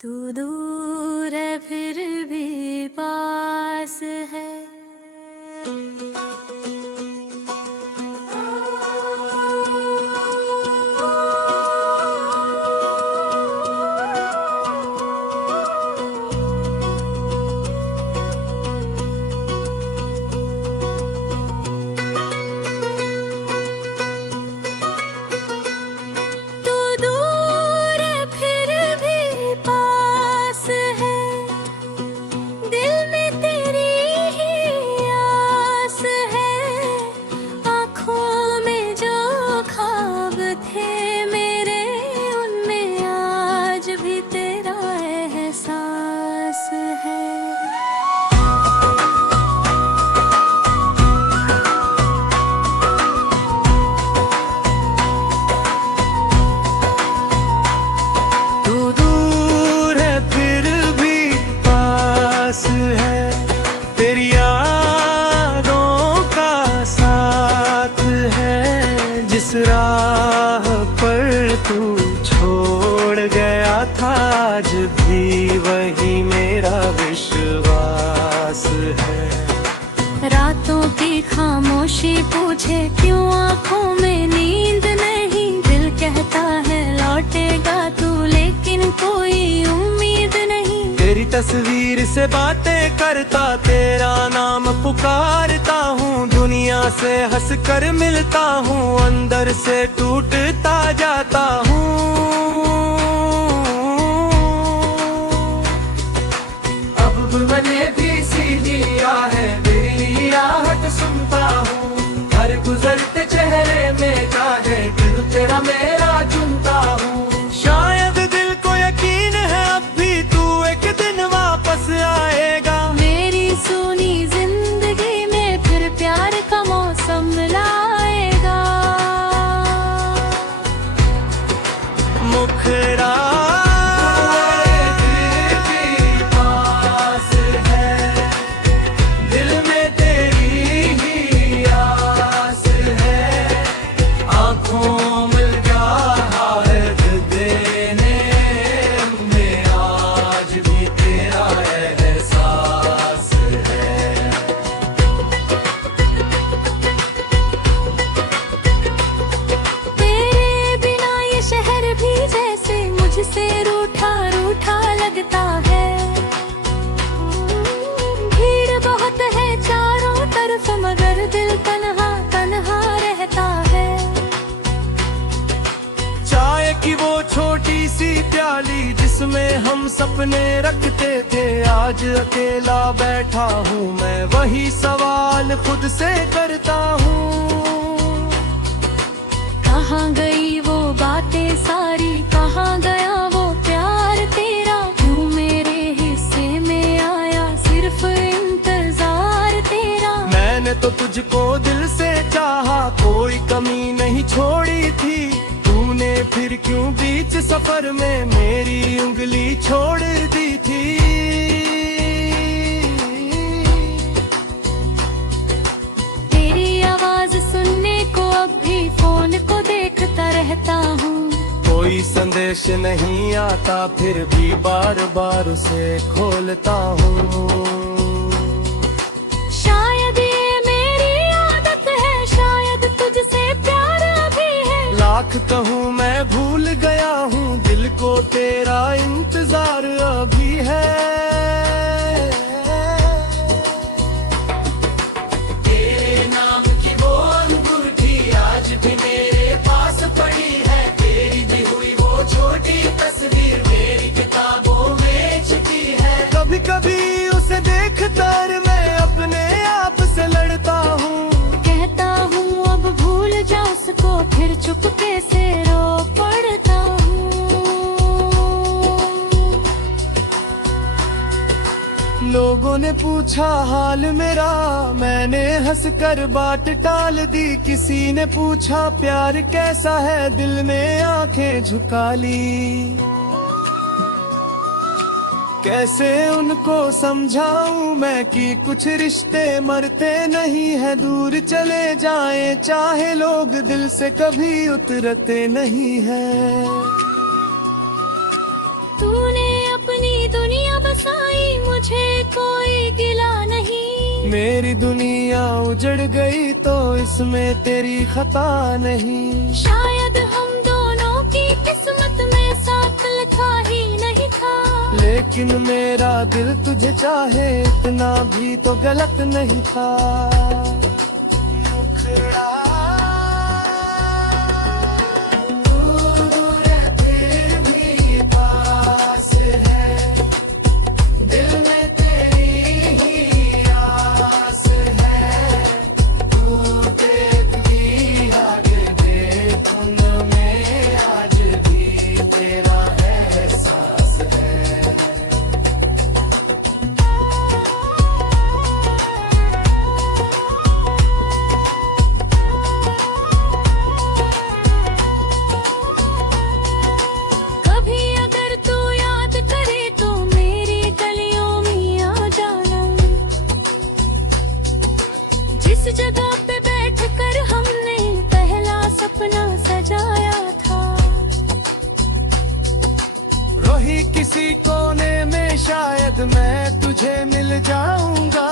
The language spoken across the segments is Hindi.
तू दूर है फिर भी पास है। तू दूर है फिर भी पास है, दिल में तेरी ही आस है। आँखों में जो ख्वाब थे मेरे, उनमें आज भी तेरा एहसास है। तू दूर है फिर भी पास है, तेरी यादों का साथ है। जिस राह पर तू छोड़ गया था, आज भी वही मेरा विश्वास है। रातों की खामोशी पूछे क्यों आँखों में नींद नहीं, दिल कहता है लौटेगा तू, लेकिन कोई उम्मीद नहीं। तेरी तस्वीर से बातें करता, तेरा नाम पुकारता हूँ। दुनिया से हंस कर मिलता हूँ, अंदर से टूटता जाता हूँ। अब मैंने भी सी लिया है, तेरी आहट सुनता हूँ। हर गुजरते चेहरे में चाहे दिल तेरा मेरा चुनता हूँ। शायद दिल को यकीन है अब भी तू एक दिन वापस आएगा। मेरी सुनी जिंदगी में फिर प्यार का मौसम लाएगा। मुखरा से रूठा रूठा लगता है। भीड़ बहुत है चारों तरफ, मगर दिल तन्हा तन्हा रहता है। चाय की वो छोटी सी प्याली जिसमें हम सपने रखते थे, आज अकेला बैठा हूँ मैं, वही सवाल खुद से करता हूँ। कहाँ गई वो बातें सारी, कहाँ गया वो प्यार तेरा, क्यों मेरे हिस्से में आया सिर्फ इंतजार तेरा। मैंने तो तुझको दिल से चाहा, कोई कमी नहीं छोड़ी थी। तूने फिर क्यों बीच सफर में मेरी उंगली छोड़ दी थी। तेरी आवाज सुनने को अब भी फोन को देखता रहता हूँ। कोई संदेश नहीं आता, फिर भी बार बार उसे खोलता हूँ। शायद ये मेरी आदत है, शायद तुझसे प्यार अभी है। लाख कहूँ मैं भूल गया हूँ, दिल को तेरा इंतजार अभी है। तेरे नाम की वो अंगूठी आज भी मेरे पास पड़ी है। तेरी दी हुई वो छोटी तस्वीर मेरी किताबों में छुपी है। कभी कभी उसे देख कर मैं अपने आप से लड़ता हूँ। कहता हूँ अब भूल जा उसको, फिर चुपके से रो पड़ता हूँ। लोगों ने पूछा हाल मेरा, मैंने हंसकर बात टाल दी। किसी ने पूछा प्यार कैसा है, दिल में आंखें झुका ली। कैसे उनको समझाऊं मैं कि कुछ रिश्ते मरते नहीं है, दूर चले जाएं चाहे लोग, दिल से कभी उतरते नहीं है। तूने अपने मेरी दुनिया उजड़ गई तो इसमें तेरी खता नहीं। शायद हम दोनों की किस्मत में साथ लिखा ही नहीं था, लेकिन मेरा दिल तुझे चाहे इतना भी तो गलत नहीं था। मुखड़ा दूर है फिर भी पास है, दिल में तेरी ही आस है। तू देख भी आगे देख, उनमें आज भी तेरा एहसास है। कभी अगर तू याद करे तो मेरी गलियों में आ जाना, जिस जगह पे बैठ कर हमने पहला सपना सजाया था। रोही किसी कोने में शायद मैं तुझे मिल जाऊंगा,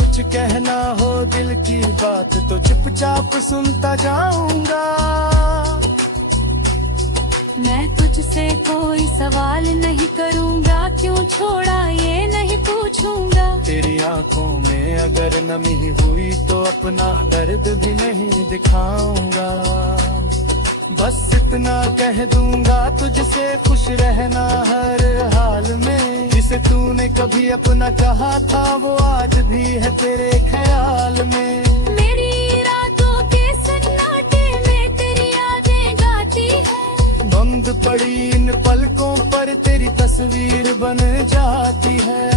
कुछ कहना हो दिल की बात तो चुपचाप सुनता जाऊंगा। मैं तुझसे कोई सवाल नहीं करूंगा, क्यों छोड़ा ये नहीं पूछूंगा। तेरी आंखों में अगर नमी हुई तो अपना दर्द भी नहीं दिखाऊंगा। बस इतना कह दूंगा तुझसे खुश रहना हर हाल में। जिसे तूने कभी अपना कहा था वो आज भी है तेरे ख्याल में। मेरी रातों के सन्नाटे में तेरी यादें गाती है, बंद पड़ी इन पलकों पर तेरी तस्वीर बन जाती है।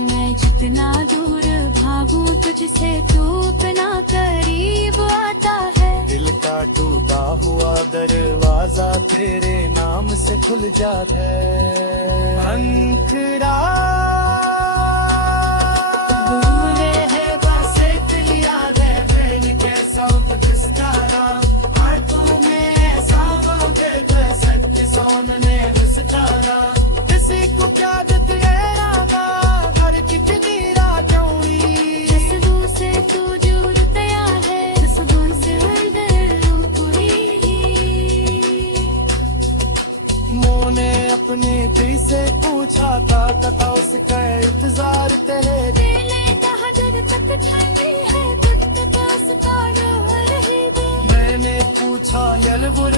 मैं जितना दूर भागूं तुझसे तू उतना करीब आता है। दिल का टूटा हुआ दरवाजा तेरे नाम से खुल जाता है। अंतरा दूर है बस एक याद है, बैल के साथ किसकारा हर तू में ऐसा वो दिल सच सोनने विस्तारा। किसी को क्या जत रागा घर कितनी रातों जज्बों से तू जुड़ गया है, जज्बों से अंदर रूप हुई। मोने अपने दिल से पूछा था कथा उसका इंतजार तेरे। दिले कहा जब तक ठंडी है तब तक आसता रही दे। मैंने पूछा यलवुर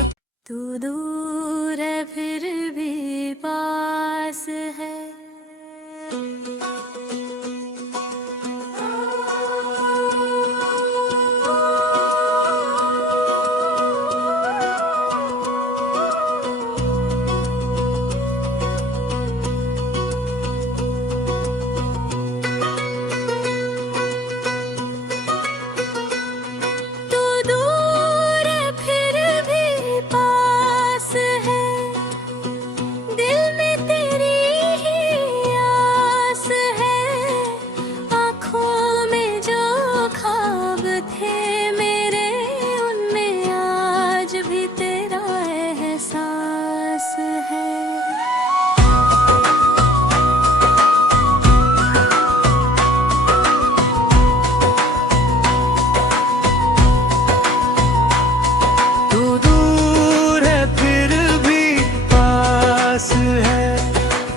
तू दूर है फिर भी पास है। तू दूर है फिर भी पास है, दिल में तेरी ही आस है। आँखों में जो ख्वाब थे मेरे उनमें आज भी तेरा एहसास है। तू दूर है फिर भी पास है,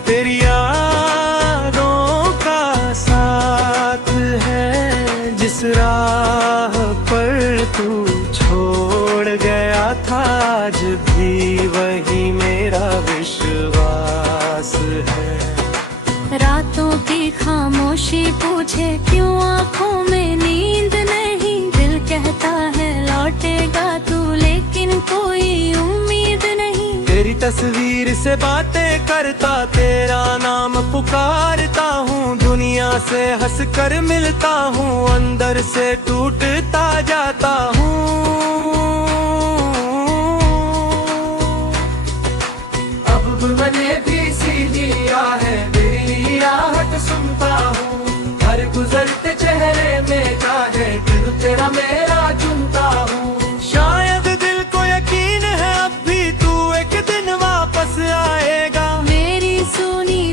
तेरी यादों का साथ है। जिस राह पर तू छोड़ गया था आज भी वही मेरा विश्वास है। रातों की खामोशी पूछे क्यों आँखों में नींद नहीं। दिल कहता है लौटेगा तू लेकिन कोई उम्मीद नहीं। तेरी तस्वीर से बातें करता तेरा नाम पुकारता हूँ। दुनिया से हंस कर मिलता हूँ, अंदर से टूटता जाता हूँ। अब मैंने भी सी लिया है, तेरी आहट सुनता हूँ। हर गुजरते चेहरे में काहे दिल तेरा मेरा चुनता हूँ। शायद दिल को यकीन है अब भी तू एक दिन वापस आएगा। मेरी सुनी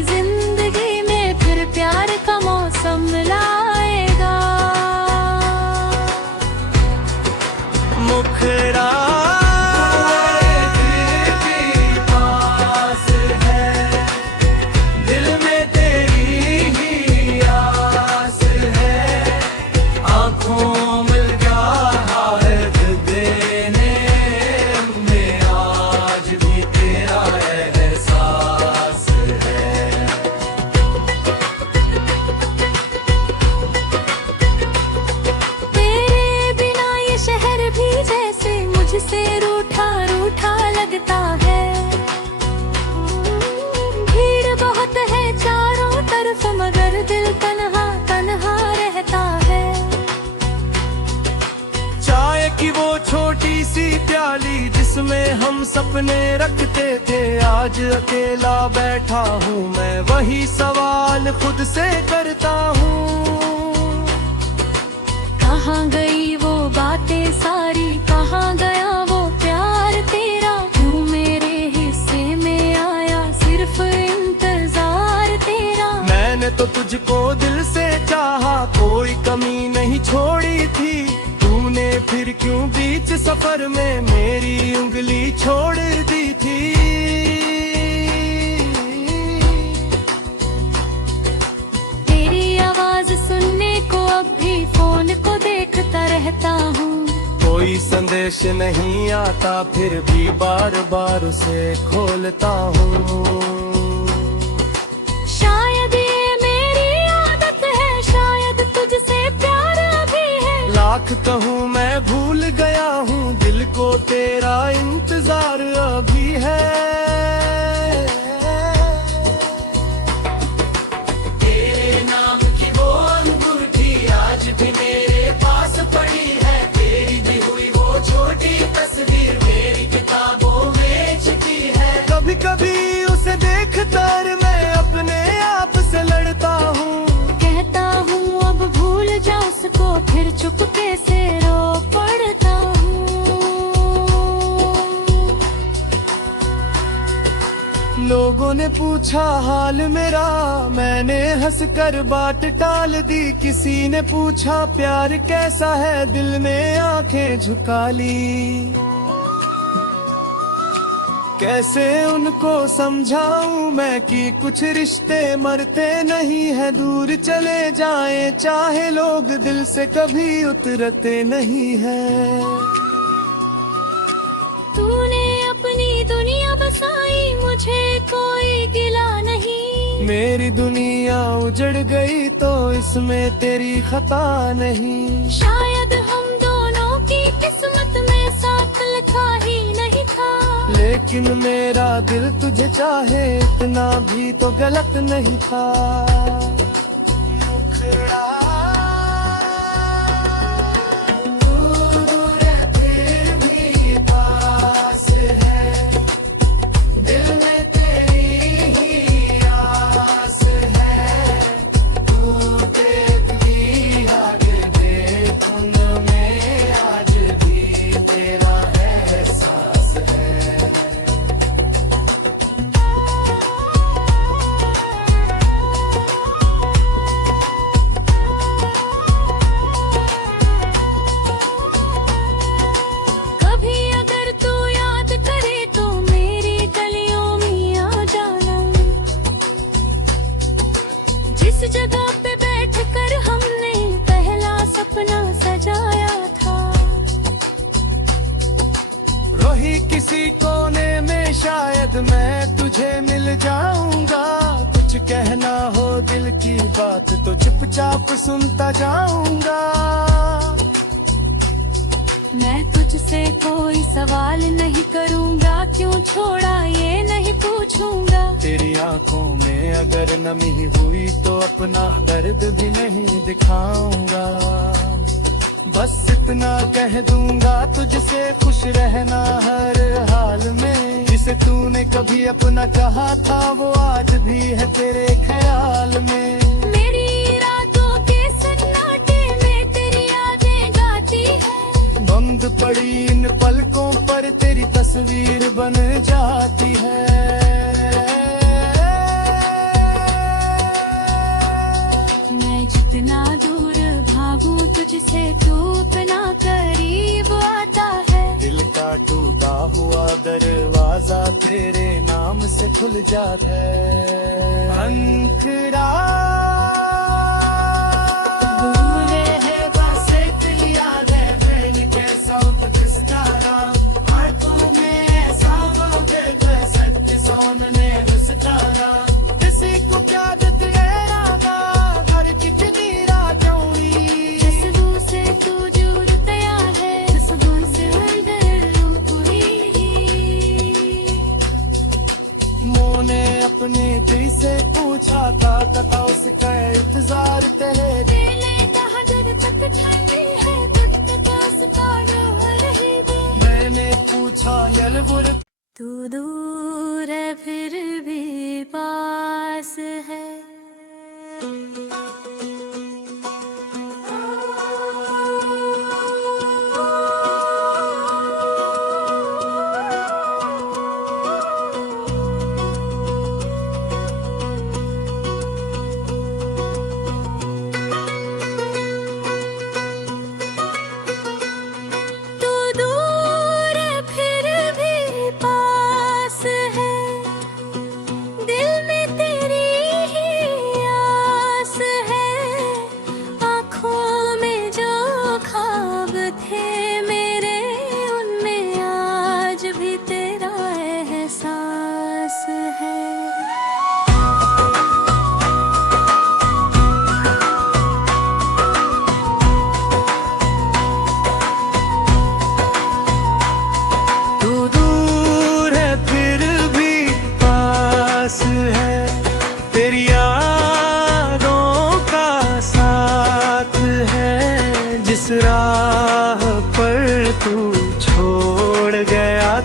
सपने रखते थे, आज अकेला बैठा हूँ मैं, वही सवाल खुद से करता हूँ। कहाँ गई वो बातें सारी, कहाँ गया वो प्यार तेरा, क्यों मेरे हिस्से में आया सिर्फ इंतजार तेरा। मैंने तो तुझको दिल से चाहा, कोई कमी नहीं छोड़ी थी, तूने फिर क्यों बीच सफर में मेरी उंगली छोड़ दी थी। तेरी आवाज सुनने को अब भी फोन को देखता रहता हूँ, कोई संदेश नहीं आता फिर भी बार बार उसे खोलता हूँ। शायद ये मेरी आदत है, शायद तुझसे प्यार अभी है। लाख कहूँ मैं भूल गया हूँ, दिल को तेरा इंतजार अभी है। तेरे नाम की वो अंगूठी आज भी मेरे पास पड़ी है, तेरी दी हुई वो छोटी तस्वीर मेरी किताबों में छिपी है। कभी कभी उसे देख कर मैं अपने आप से लड़ता हूँ, कहता हूँ अब भूल जा उसको, फिर चुपके से रो पड़ता हूँ। लोगों ने पूछा हाल मेरा, मैंने हंसकर बात टाल दी, किसी ने पूछा प्यार कैसा है, दिल में आंखें झुका ली। कैसे उनको समझाऊं मैं कि कुछ रिश्ते मरते नहीं है, दूर चले जाएं चाहे लोग दिल से कभी उतरते नहीं है। तूने अपनी दुनिया बसाई, मुझे कोई गिला नहीं, मेरी दुनिया उजड़ गई तो इसमें तेरी खता नहीं। शायद हम दोनों की किस्मत में साथ लिखा ही नहीं था, लेकिन मेरा दिल तुझे चाहे इतना भी तो गलत नहीं था। मुखड़ा दूर है फिर भी पास है, दिल में तेरी ही आस है, टूटे भी आगे देख उनमें आज भी तेरा एहसास है। कभी अगर तू याद करे तो मेरी गलियों में आ जाना, जिस जगह पे बैठ कर हमने पहला सपना सजाया था। रोही किसी कोने में शायद मैं तुझे मिल जाऊंगा, कुछ कहना हो दिल की बात तो चुपचाप सुनता जाऊंगा। मैं तुझसे कोई सवाल नहीं करूंगा, क्यों छोड़ा ये नहीं पूछूंगा। तेरी आंखों में अगर नमी हुई तो अपना दर्द भी नहीं दिखाऊंगा, बस इतना कह दूंगा तुझसे खुश रहना हर हाल में, जिसे तूने कभी अपना कहा था वो आज भी है तेरे ख्याल में। मेरी रातों के सन्नाटे में तेरी यादें गाती है, बंद पड़ी इन पलकों पर तेरी तस्वीर बन जाती है। मैं जितना दूर भागूं तुझसे तू उतना करीब आता है, दिल का टूटा हुआ दरवाजा तेरे नाम से खुल जाता है। अंखरा दूर है बस एक याद है, बैल के साथ किसका नाम, हाथों में ऐसा वो दिल है, सच सोनने रुसता ना, किसी को क्या जत रहेगा घर कितनी रात हुई। खुशबू से तू जुड़ता है, खुशबू से अंदर रूप हुई। मोने अपने दिल से पूछा था तथा उसका इंतजार तेरे दिल कहा जब तक ठंडी है, तब तक आसपास रही। मैंने पूछा यलवुर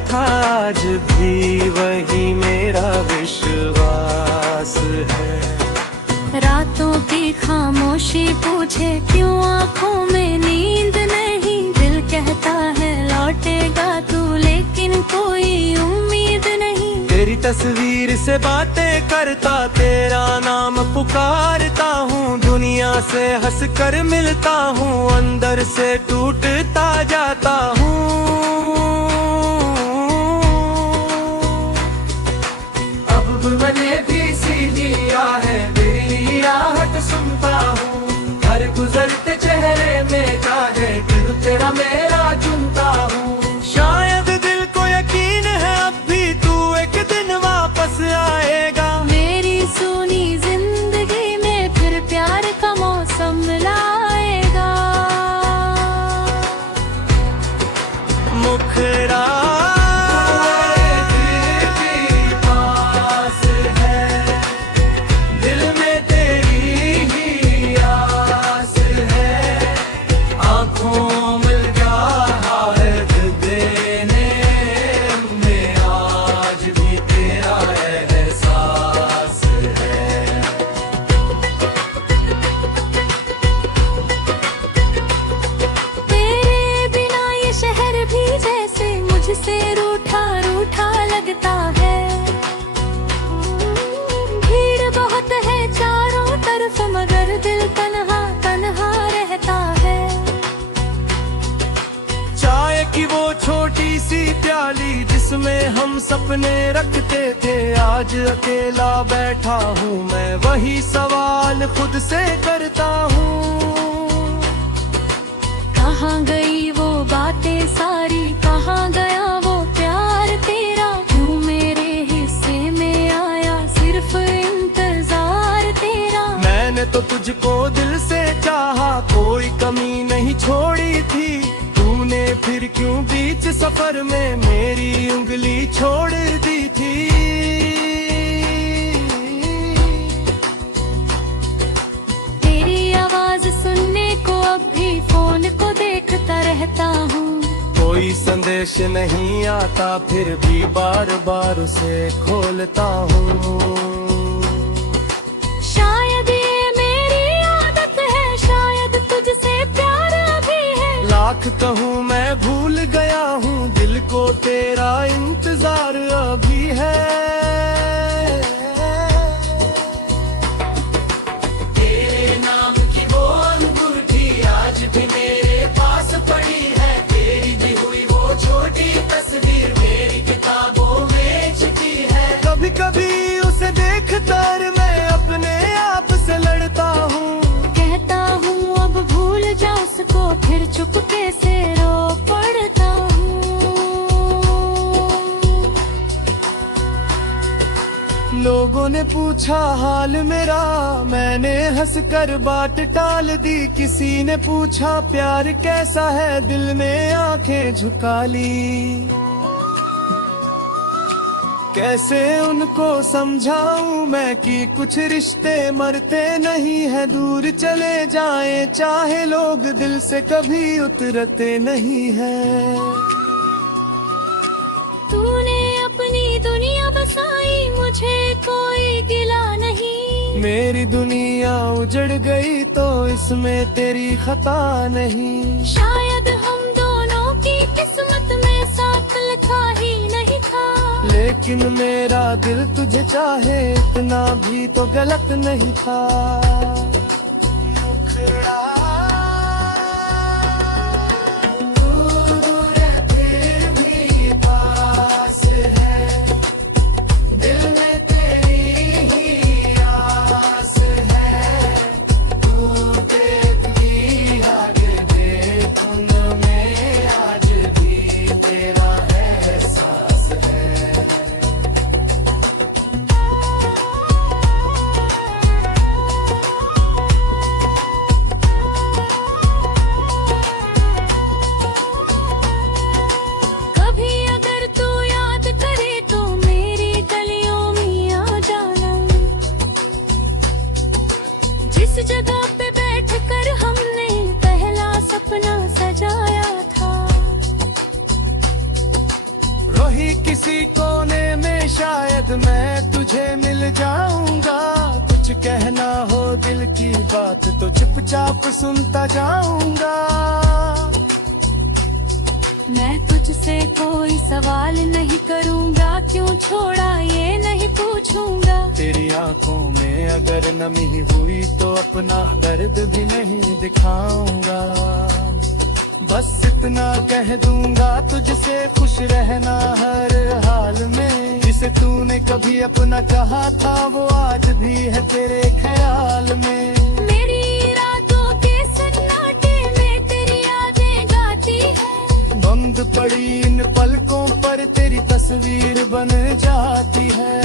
था आज भी वही मेरा विश्वास है। रातों की खामोशी पूछे क्यों आंखों में नींद नहीं, दिल कहता है लौटेगा तू लेकिन कोई उम्मीद नहीं। तेरी तस्वीर से बातें करता, तेरा नाम पुकारता हूँ, दुनिया से हंस कर मिलता हूँ, अंदर से टूटता जाता हूँ। अब मैंने भी सी लिया है, तेरी आहट सुनता हूँ, हर गुजरते चेहरे में चाहे दिल तेरा मेरा चुनता हूँ। शायद दिल को यकीन है अब भी तू एक दिन वापस आएगा, मेरी सुनी जिंदगी में फिर प्यार का मौसम लाएगा। मुखरा से रूठा रूठा लगता है, भीड़ बहुत है चारों तरफ मगर दिल तन्हा तन्हा रहता है। चाय की वो छोटी सी प्याली जिसमें हम सपने रखते थे, आज अकेला बैठा हूँ मैं, वही सवाल खुद से करता हूँ। कहाँ गई वो बातें सारी, कहाँ गया वो प्यार तेरा, क्यों मेरे हिस्से में आया सिर्फ इंतजार तेरा। मैंने तो तुझको दिल से चाहा, कोई कमी नहीं छोड़ी थी, तूने फिर क्यों बीच सफर में मेरी उंगली छोड़ दी थी। तेरी आवाज सुनने को अब भी फोन को देखता रहता हूँ, कोई संदेश नहीं आता फिर भी बार बार उसे खोलता हूँ। शायद ये मेरी आदत है, शायद तुझसे प्यार अभी है, लाख कहूँ मैं भूल गया हूँ, दिल को तेरा इंतजार अभी है। तेरे नाम की वो अंगूठी आज भी मेरे पास पड़ी है, तेरी दी हुई वो छोटी तस्वीर मेरी किताबों में छिपी है। कभी कभी उसे देख कर मैं अपने आप से लड़ता हूँ, कहता हूँ अब भूल जा उसको, फिर चुपके से रो पड़ता हूँ। लोगों ने पूछा हाल मेरा, मैंने हंसकर बात टाल दी, किसी ने पूछा प्यार कैसा है, दिल में आंखें झुका ली। कैसे उनको समझाऊं मैं कि कुछ रिश्ते मरते नहीं है, दूर चले जाएं चाहे लोग दिल से कभी उतरते नहीं है। तूने अपनी दुनिया बसाई मुझे कोई गिला नहीं, मेरी दुनिया उजड़ गई तो इसमें तेरी खता नहीं। शायद हम दोनों की किस्मत में साथ लिखा ही नहीं था, लेकिन मेरा दिल तुझे चाहे इतना भी तो गलत नहीं था। मुखड़ा दूर है फिर भी पास है, दिल में तेरी ही आस है, तू देखती आगे देख उनमें आज भी तेरा एहसास है। कहीं किसी कोने में शायद मैं तुझे मिल जाऊंगा। कुछ कहना हो दिल की बात तो चुपचाप सुनता जाऊंगा। मैं तुझसे कोई सवाल नहीं करूंगा, क्यों छोड़ा ये नहीं पूछूंगा। तेरी आंखों में अगर नमी हुई तो अपना दर्द भी नहीं दिखाऊंगा। बस इतना कह दूंगा तुझसे खुश रहना हर हाल में। जिसे तूने कभी अपना कहा था वो आज भी है तेरे ख्याल में। मेरी रातों के सन्नाटे में तेरी यादें गाती है। बंद पड़ी इन पलकों पर तेरी तस्वीर बन जाती है।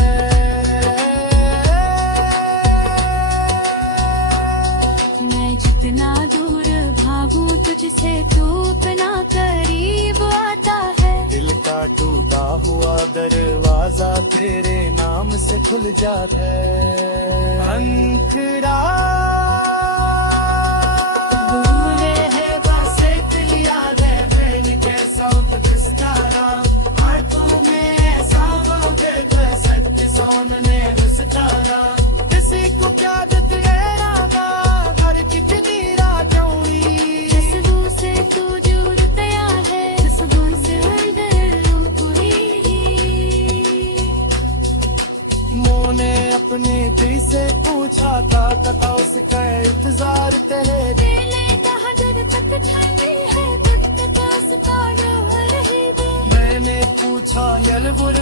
मैं जितना दूर भागूं तुझसे तू अपना करीब आता है। दिल का टूटा हुआ दरवाजा तेरे नाम से खुल जाता है। अंतरा दूरे है बस एक याद है बैल के साथ किसतारा। हाथों में ऐसा वो दर्द सच सोनने हुसतारा। किसी को क्या जतनेरा का घर कितनी रात हुई। खुशबू से तू जुड़ गया है, खुशबू से अंदर कोई। मोने अपने दिल से पूछा था उसका इंतजार तेरे। दिल कहा जब तक ठंडी है तब तक उसका डर ही दे। मैंने पूछा यलवुर